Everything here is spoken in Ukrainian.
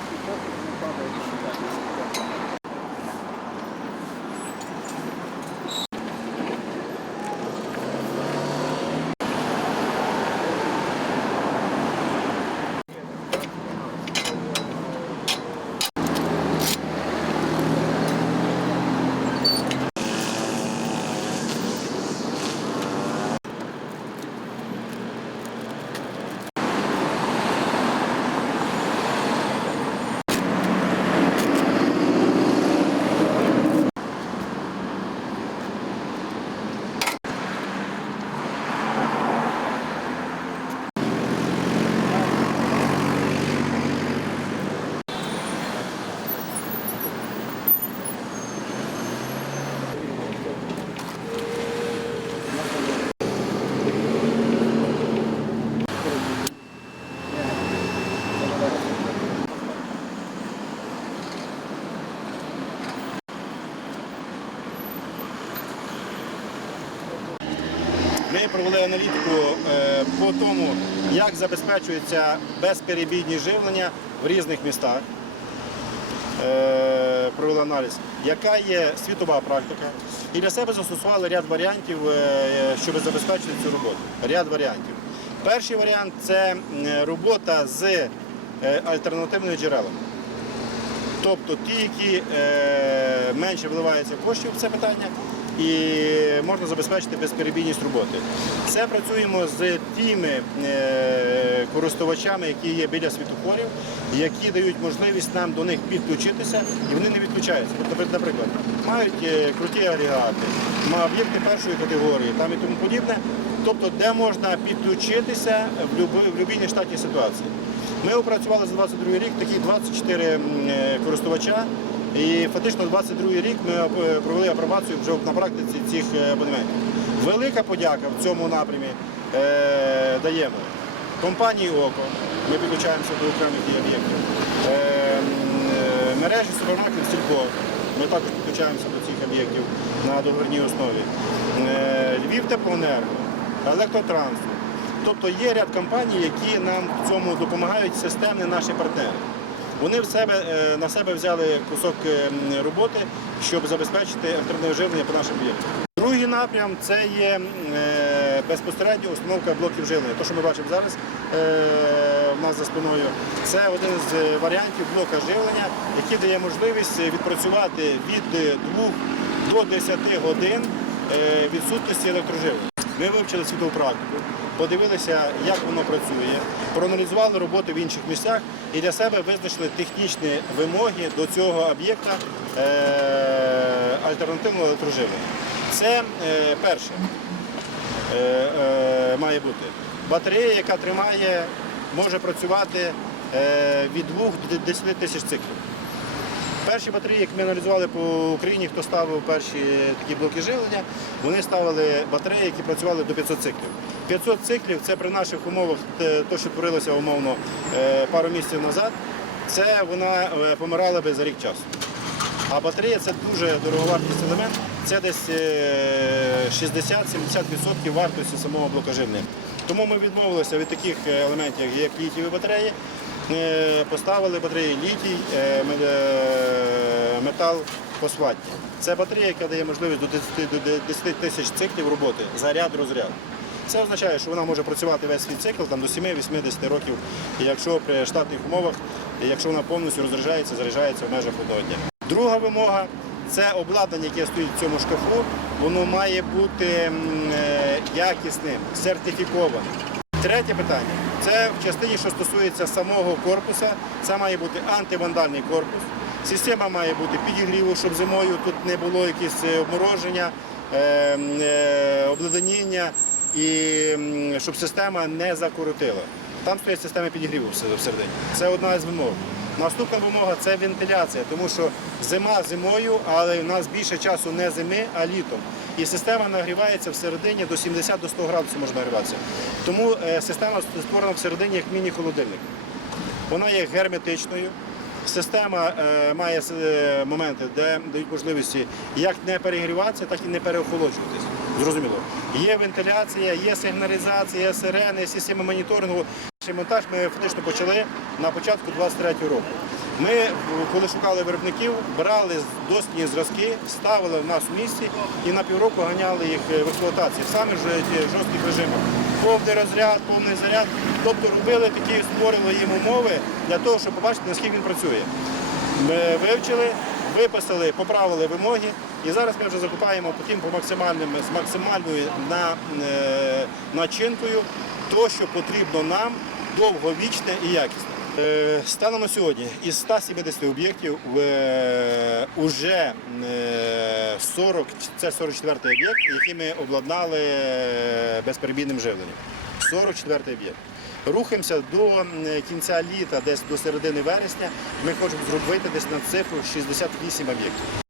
Thank you. Ми провели аналітику е, по тому, як забезпечується безперебійні живлення в різних містах. Е, Провели аналіз, яка є світова практика. І для себе застосували ряд варіантів, е, щоб забезпечити цю роботу. Ряд варіантів. Перший варіант це робота з альтернативними джерелами. Тобто ті, які менше вливаються коштів в це питання, і можна забезпечити безперебійність роботи. Це працюємо з тими е, користувачами, які є біля світофорів, які дають можливість нам до них підключитися, і вони не відключаються. Тобто, наприклад, мають е, круті агрегати, об'єкти першої категорії там і тому подібне. Тобто, де можна підключитися в будь-якій штатній ситуації. Ми опрацювали за 22 рік такі 24 е, користувача. І фактично 22 рік ми е, провели апробацію вже на практиці цих е, абонементів. Велика подяка в цьому напрямі е, даємо компанії ОКО, ми підключаємося до окремих об'єктів, е, е, мережі супермаркетів Сільпо, ми також підключаємося до цих об'єктів на договірній основі. Е, Львів Теплоенерго, Електротранспорт. Тобто є ряд компаній, які нам в цьому допомагають, системні наші партнери. Вони в себе, е, на себе взяли кусок е, роботи, щоб забезпечити альтернативне живлення по нашим об'єктам. Другий напрям це є е, безпосередньо установка блоків живлення. Те, що ми бачимо зараз в нас за спиною, це один з варіантів блока живлення, який дає можливість відпрацювати від 2 до 10 годин відсутності електроживлення. Ми вивчили світову практику, подивилися, як воно працює, проаналізували роботи в інших місцях і для себе визначили технічні вимоги до цього об'єкта е, альтернативного електроживлення. Це е, перше е, має бути батарея, яка тримає, може працювати від 2 до 10 тисяч циклів. Перші батареї, які ми аналізували по Україні, хто ставив перші такі блоки живлення, вони ставили батареї, які працювали до 500 циклів. 500 циклів це при наших умовах, те, що творилося умовно е, пару місяців назад, це вона е, помирала би за рік часу. А батарея це дуже дороговартісний елемент, це десь е, 60-70% вартості самого блока живлення. Тому ми відмовилися від таких е, елементів, як літієві батареї, е, поставили батареї літій, е, е, метал фосфатні. Це батарея, яка дає можливість до 10 тисяч циклів роботи заряд розряд. Це означає, що вона може працювати весь свій цикл там, до 7-80 років, якщо при штатних умовах, якщо вона повністю розряджається, заряджається в межах одного дня. Друга вимога це обладнання, яке стоїть в цьому шкафу, воно має бути е, якісним, сертифікованим. Третє питання це в частині, що стосується самого корпуса, це має бути антивандальний корпус. Система має бути підігріву, щоб зимою тут не було якісь е, обмороження, е, е, обледеніння і щоб система не закоротила. Там стоять системи підігріву вс- всередині. Це одна з вимог. Наступна вимога це вентиляція, тому що зима зимою, але в нас більше часу не зими, а літом. І система нагрівається всередині до 70 до 100 градусів можна нагріватися. Тому е, система створена всередині як міні-холодильник. Вона є герметичною. Система е, має е, моменти, де дають можливості як не перегріватися, так і не переохолоджуватися. Зрозуміло. Є вентиляція, є сигналізація, є сирени, система моніторингу. Монтаж ми фактично почали на початку 23 року. Ми, коли шукали виробників, брали дослідні зразки, ставили в нас в місті і на півроку ганяли їх в експлуатації, саме ті жорстких режимах. Повний розряд, повний заряд. Тобто робили такі, створили їм умови для того, щоб побачити, наскільки він працює. Ми вивчили, виписали, поправили вимоги, і зараз ми вже закупаємо потім по максимальним, з максимальною на, е, начинкою то, що потрібно нам довговічне і якісне. Е, Станом на сьогодні із 170 об'єктів е, уже е, 40, це 44 об'єкт, який ми обладнали е, безперебійним живленням. 44 об'єкт. Рухаємося до кінця літа, десь до середини вересня. Ми хочемо зробити десь на цифру 68 об'єктів.